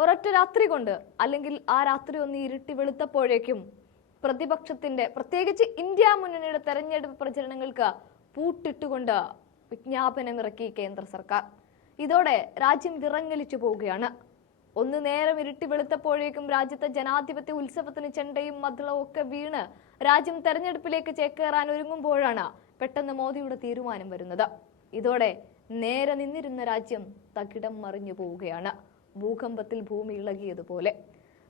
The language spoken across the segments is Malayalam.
ഒരൊറ്റ രാത്രി കൊണ്ട് അല്ലെങ്കിൽ ആ രാത്രി ഒന്ന് ഇരുട്ടി വെളുത്തപ്പോഴേക്കും പ്രതിപക്ഷത്തിന്റെ പ്രത്യേകിച്ച് ഇന്ത്യ മുന്നണിയുടെ തെരഞ്ഞെടുപ്പ് പ്രചരണങ്ങൾക്ക് പൂട്ടിട്ടുകൊണ്ട് വിജ്ഞാപനം ഇറക്കി കേന്ദ്ര സർക്കാർ. ഇതോടെ രാജ്യം വിറങ്ങലിച്ചു പോവുകയാണ്. ഒന്ന് നേരം ഇരുട്ടി വെളുത്തപ്പോഴേക്കും രാജ്യത്തെ ജനാധിപത്യ ഉത്സവത്തിന് ചെണ്ടയും മദ്ദളവും ഒക്കെ വീണ് രാജ്യം തെരഞ്ഞെടുപ്പിലേക്ക് ചേക്കേറാൻ ഒരുങ്ങുമ്പോഴാണ് പെട്ടെന്ന് മോദിയുടെ തീരുമാനം വരുന്നത്. ഇതോടെ നേരെ നിന്നിരുന്ന രാജ്യം തകിടം മറിഞ്ഞു പോവുകയാണ്. ഭൂകമ്പത്തിൽ ഭൂമി ഇളകിയതുപോലെ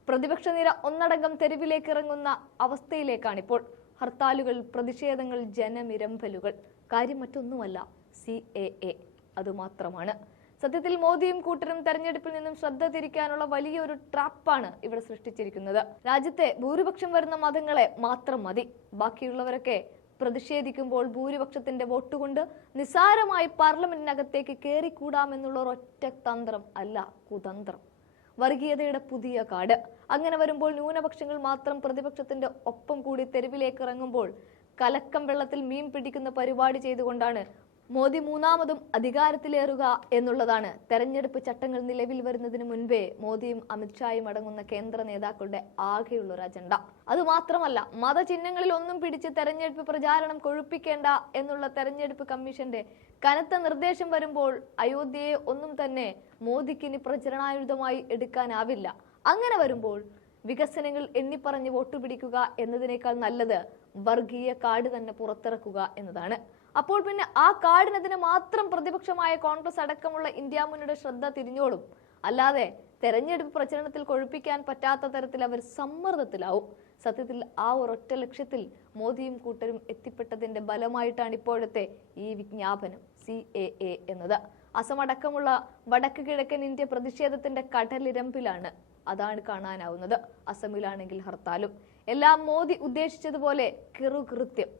പ്രതിപക്ഷ നിര ഒന്നടങ്കം തെരുവിലേക്ക് ഇറങ്ങുന്ന അവസ്ഥയിലേക്കാണിപ്പോൾ. ഹർത്താലുകൾ, പ്രതിഷേധങ്ങൾ, ജനമിരമ്പലുകൾ. കാര്യം മറ്റൊന്നുമല്ല, CAA അതുമാത്രമാണ്. സത്യത്തിൽ മോദിയും കൂട്ടരും തെരഞ്ഞെടുപ്പിൽ നിന്നും ശ്രദ്ധ തിരിക്കാനുള്ള വലിയൊരു ട്രാപ്പാണ് ഇവിടെ സൃഷ്ടിച്ചിരിക്കുന്നത്. രാജ്യത്തെ ഭൂരിപക്ഷം വരുന്ന മതങ്ങളെ മാത്രം മതി, ബാക്കിയുള്ളവരൊക്കെ പ്രതിഷേധിക്കുമ്പോൾ ഭൂരിപക്ഷത്തിന്റെ വോട്ടുകൊണ്ട് നിസ്സാരമായി പാർലമെന്റിനകത്തേക്ക് കയറിക്കൂടാമെന്നുള്ള ഒരൊറ്റ തന്ത്രം അല്ല, കുതന്ത്രം. വർഗീയതയുടെ പുതിയ കാട്. അങ്ങനെ വരുമ്പോൾ ന്യൂനപക്ഷങ്ങൾ മാത്രം പ്രതിപക്ഷത്തിന്റെ ഒപ്പം കൂടി തെരുവിലേക്ക് ഇറങ്ങുമ്പോൾ കലക്കം വെള്ളത്തിൽ മീൻ പിടിക്കുന്ന പരിപാടി ചെയ്തുകൊണ്ടാണ് മോദി മൂന്നാമതും അധികാരത്തിലേറുക എന്നുള്ളതാണ് തെരഞ്ഞെടുപ്പ് ചട്ടങ്ങൾ നിലവിൽ വരുന്നതിന് മുൻപേ മോദിയും അമിത്ഷായും അടങ്ങുന്ന കേന്ദ്ര നേതാക്കളുടെ ആകെയുള്ളൊരു അജണ്ട. അതുമാത്രമല്ല, മതചിഹ്നങ്ങളിൽ ഒന്നും പിടിച്ച് തെരഞ്ഞെടുപ്പ് പ്രചാരണം കൊഴുപ്പിക്കേണ്ട എന്നുള്ള തെരഞ്ഞെടുപ്പ് കമ്മീഷന്റെ കനത്ത നിർദ്ദേശം വരുമ്പോൾ അയോധ്യയെ ഒന്നും തന്നെ മോദിക്കിനി പ്രചരണായുധമായി എടുക്കാനാവില്ല. അങ്ങനെ വരുമ്പോൾ വികസനങ്ങൾ എണ്ണിപ്പറഞ്ഞ് വോട്ട് പിടിക്കുക എന്നതിനേക്കാൾ നല്ലത് വർഗീയ കാർഡ് തന്നെ പുറത്തിറക്കുക എന്നതാണ്. അപ്പോൾ പിന്നെ ആ കാർഡിനെതിരെ മാത്രം പ്രതിപക്ഷമായ കോൺഗ്രസ് അടക്കമുള്ള ഇന്ത്യ മുന്നണിയുടെ ശ്രദ്ധ തിരിഞ്ഞോളും. അല്ലാതെ തെരഞ്ഞെടുപ്പ് പ്രചരണത്തിൽ കൊഴുപ്പിക്കാൻ പറ്റാത്ത തരത്തിൽ അവർ സമ്മർദ്ദത്തിലാവും. സത്യത്തിൽ ആ ഒരൊറ്റ ലക്ഷ്യത്തിൽ മോദിയും കൂട്ടരും എത്തിപ്പെട്ടതിന്റെ ബലമായിട്ടാണ് ഇപ്പോഴത്തെ ഈ വിജ്ഞാപനം CAA എന്നത്. അസം അടക്കമുള്ള വടക്ക് കിഴക്കൻ ഇന്ത്യ പ്രതിഷേധത്തിന്റെ കടലിരമ്പിലാണ്. അതാണ് കാണാനാവുന്നത്. അസമിലാണെങ്കിൽ ഹർത്താലും. എല്ലാം മോദി ഉദ്ദേശിച്ചതുപോലെ കിറുകൃത്യം.